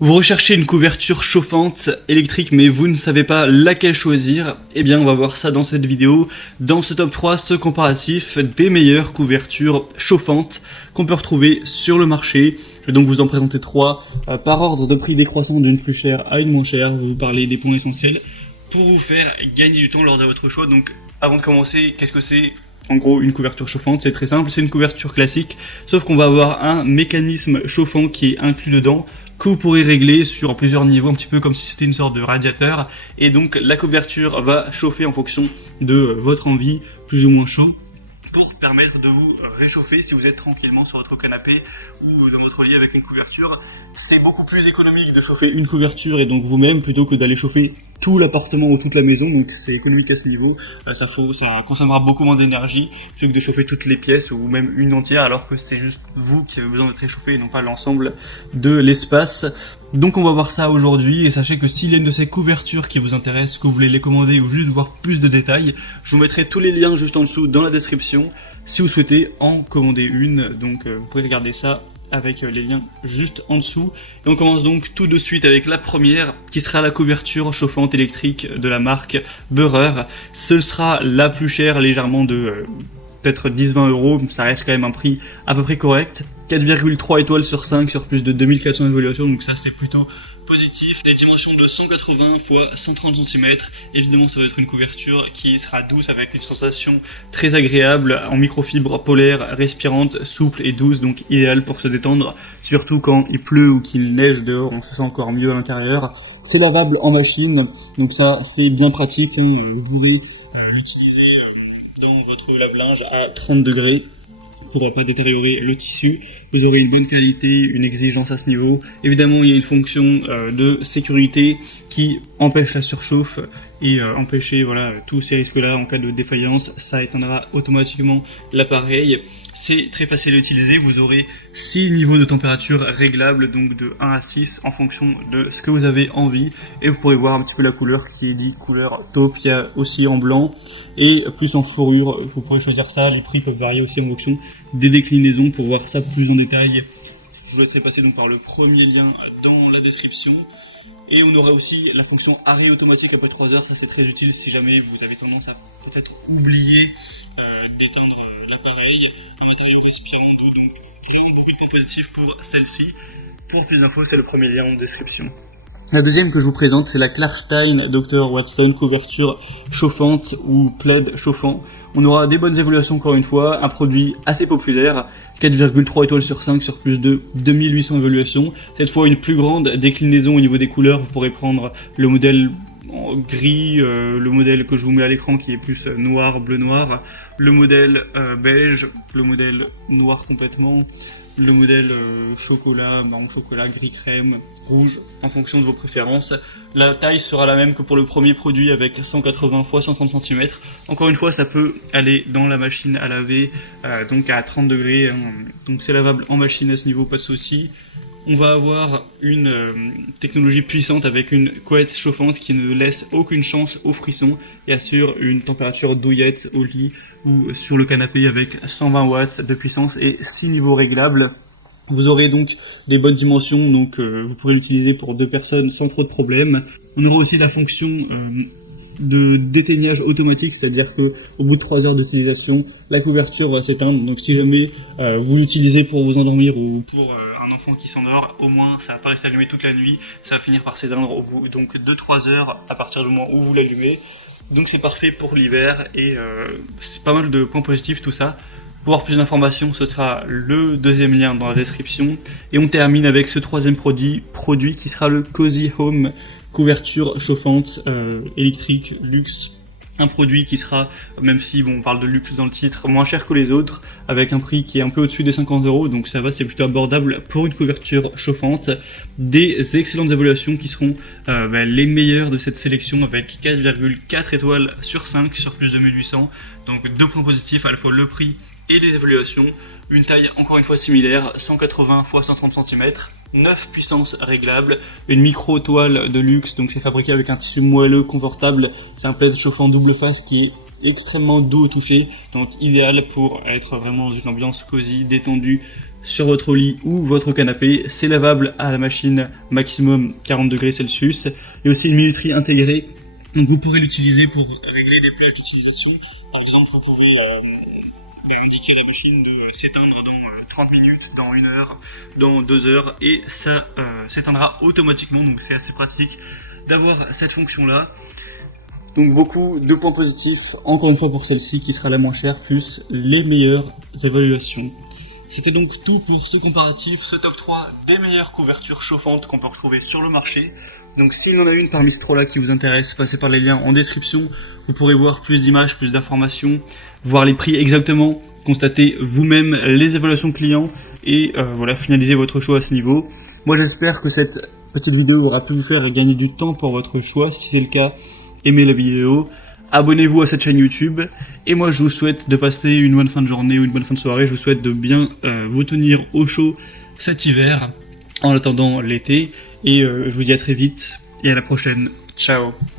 Vous recherchez une couverture chauffante électrique mais vous ne savez pas laquelle choisir? Eh bien on va voir ça dans cette vidéo, dans ce top 3, ce comparatif des meilleures couvertures chauffantes qu'on peut retrouver sur le marché. Je vais donc vous en présenter 3 par ordre de prix décroissant d'une plus chère à une moins chère. Je vais vous parler des points essentiels pour vous faire gagner du temps lors de votre choix. Donc avant de commencer, qu'est-ce que c'est? En gros, une couverture chauffante, c'est très simple, c'est une couverture classique, sauf qu'on va avoir un mécanisme chauffant qui est inclus dedans, que vous pourrez régler sur plusieurs niveaux, un petit peu comme si c'était une sorte de radiateur, et donc la couverture va chauffer en fonction de votre envie, plus ou moins chaud, pour permettre de vous réchauffer si vous êtes tranquillement sur votre canapé ou dans votre lit avec une couverture. C'est beaucoup plus économique de chauffer une couverture et donc vous-même plutôt que d'aller chauffer tout l'appartement ou toute la maison, donc c'est économique à ce niveau. Ça consommera beaucoup moins d'énergie plutôt que de chauffer toutes les pièces ou même une entière, alors que c'est juste vous qui avez besoin d'être réchauffé et non pas l'ensemble de l'espace. Donc on va voir ça aujourd'hui, et sachez que s'il y a une de ces couvertures qui vous intéresse, que vous voulez les commander ou juste voir plus de détails, je vous mettrai tous les liens juste en dessous dans la description si vous souhaitez en commander une. Donc vous pouvez regarder ça avec les liens juste en dessous. Et on commence donc tout de suite avec la première, qui sera la couverture chauffante électrique de la marque Beurer. Ce sera la plus chère, légèrement de peut-être 10-20 euros, ça reste quand même un prix à peu près correct. 4,3 étoiles sur 5 sur plus de 2400 évaluations, donc ça c'est plutôt positif. Des dimensions de 180 x 130 cm. Évidemment, ça va être une couverture qui sera douce avec une sensation très agréable en microfibre polaire, respirante, souple et douce, donc idéal pour se détendre, surtout quand il pleut ou qu'il neige dehors, on se sent encore mieux à l'intérieur. C'est lavable en machine, donc ça c'est bien pratique, hein. Vous pouvez l'utiliser dans votre lave-linge à 30 degrés. Pour ne pas détériorer le tissu. Vous aurez une bonne qualité, une exigence à ce niveau. Évidemment, il y a une fonction de sécurité qui empêche la surchauffe et empêcher tous ces risques-là en cas de défaillance. Ça éteindra automatiquement l'appareil. C'est très facile à utiliser. Vous aurez 6 niveaux de température réglables, donc de 1 à 6 en fonction de ce que vous avez envie. Et vous pourrez voir un petit peu la couleur qui est dit couleur taupe. Il y a aussi en blanc et plus en fourrure. Vous pourrez choisir ça. Les prix peuvent varier aussi en fonction des déclinaisons. Pour voir ça plus en détail, je vous laisserai passer donc par le premier lien dans la description. Et on aura aussi la fonction arrêt automatique après 3 heures. Ça c'est très utile si jamais vous avez tendance à peut-être oublier d'éteindre l'appareil. Un matériau respirant d'eau, donc vraiment beaucoup de points positifs pour celle-ci. Pour plus d'infos, c'est le premier lien en description. La deuxième que je vous présente, c'est la Klarstein Dr Watson couverture chauffante ou plaid chauffant. On aura des bonnes évaluations encore une fois, un produit assez populaire, 4,3 étoiles sur 5 sur plus de 2800 évaluations. Cette fois une plus grande déclinaison au niveau des couleurs, vous pourrez prendre le modèle en gris, le modèle que je vous mets à l'écran qui est plus noir, bleu noir, le modèle beige, le modèle noir complètement, le modèle chocolat, marron chocolat, gris crème, rouge, en fonction de vos préférences. La taille sera la même que pour le premier produit avec 180 x 130 cm. Encore une fois, ça peut aller dans la machine à laver, donc à 30 degrés, hein. Donc c'est lavable en machine à ce niveau, pas de souci. On va avoir une technologie puissante avec une couette chauffante qui ne laisse aucune chance aux frissons et assure une température douillette au lit ou sur le canapé avec 120 watts de puissance et 6 niveaux réglables. Vous aurez donc des bonnes dimensions, donc vous pourrez l'utiliser pour 2 personnes sans trop de problèmes. On aura aussi la fonction de d'éteignage automatique, c'est-à-dire que au bout de 3 heures d'utilisation, la couverture va s'éteindre. Donc si jamais vous l'utilisez pour vous endormir ou pour un enfant qui s'endort, au moins ça va pas rester allumé toute la nuit, ça va finir par s'éteindre au bout donc de 3 heures à partir du moment où vous l'allumez. Donc c'est parfait pour l'hiver et c'est pas mal de points positifs tout ça. Pour avoir plus d'informations, ce sera le deuxième lien dans la description. Et on termine avec ce troisième produit qui sera le Cozy Home couverture chauffante électrique luxe. Un produit qui sera, même si on parle de luxe dans le titre, moins cher que les autres, avec un prix qui est un peu au-dessus des 50 euros, donc ça va, c'est plutôt abordable pour une couverture chauffante. Des excellentes évaluations qui seront les meilleures de cette sélection avec 4,4 étoiles sur 5 sur plus de 1800, donc 2 points positifs, à la fois le prix et les évaluations. Une taille encore une fois similaire, 180 x 130 cm, 9 puissances réglables, une micro toile de luxe, donc c'est fabriqué avec un tissu moelleux confortable, c'est un plaid chauffant double face qui est extrêmement doux au toucher, donc idéal pour être vraiment dans une ambiance cosy, détendue sur votre lit ou votre canapé. C'est lavable à la machine maximum 40 degrés Celsius. Il y a aussi une minuterie intégrée. Donc vous pourrez l'utiliser pour régler des plages d'utilisation. Par exemple, vous pouvez indiquer à la machine de s'éteindre dans 30 minutes, dans 1 heure, dans 2 heures, et ça s'éteindra automatiquement. Donc c'est assez pratique d'avoir cette fonction-là. Donc beaucoup de points positifs, encore une fois pour celle-ci qui sera la moins chère, plus les meilleures évaluations. C'était donc tout pour ce comparatif, ce top 3 des meilleures couvertures chauffantes qu'on peut retrouver sur le marché. Donc s'il y en a une parmi ces trois-là qui vous intéresse, passez par les liens en description. Vous pourrez voir plus d'images, plus d'informations, voir les prix exactement, constater vous-même les évaluations clients et voilà, finaliser votre choix à ce niveau. Moi j'espère que cette petite vidéo aura pu vous faire gagner du temps pour votre choix. Si c'est le cas, aimez la vidéo. Abonnez-vous à cette chaîne YouTube, et moi je vous souhaite de passer une bonne fin de journée ou une bonne fin de soirée. Je vous souhaite de bien vous tenir au chaud cet hiver en attendant l'été, et je vous dis à très vite et à la prochaine. Ciao.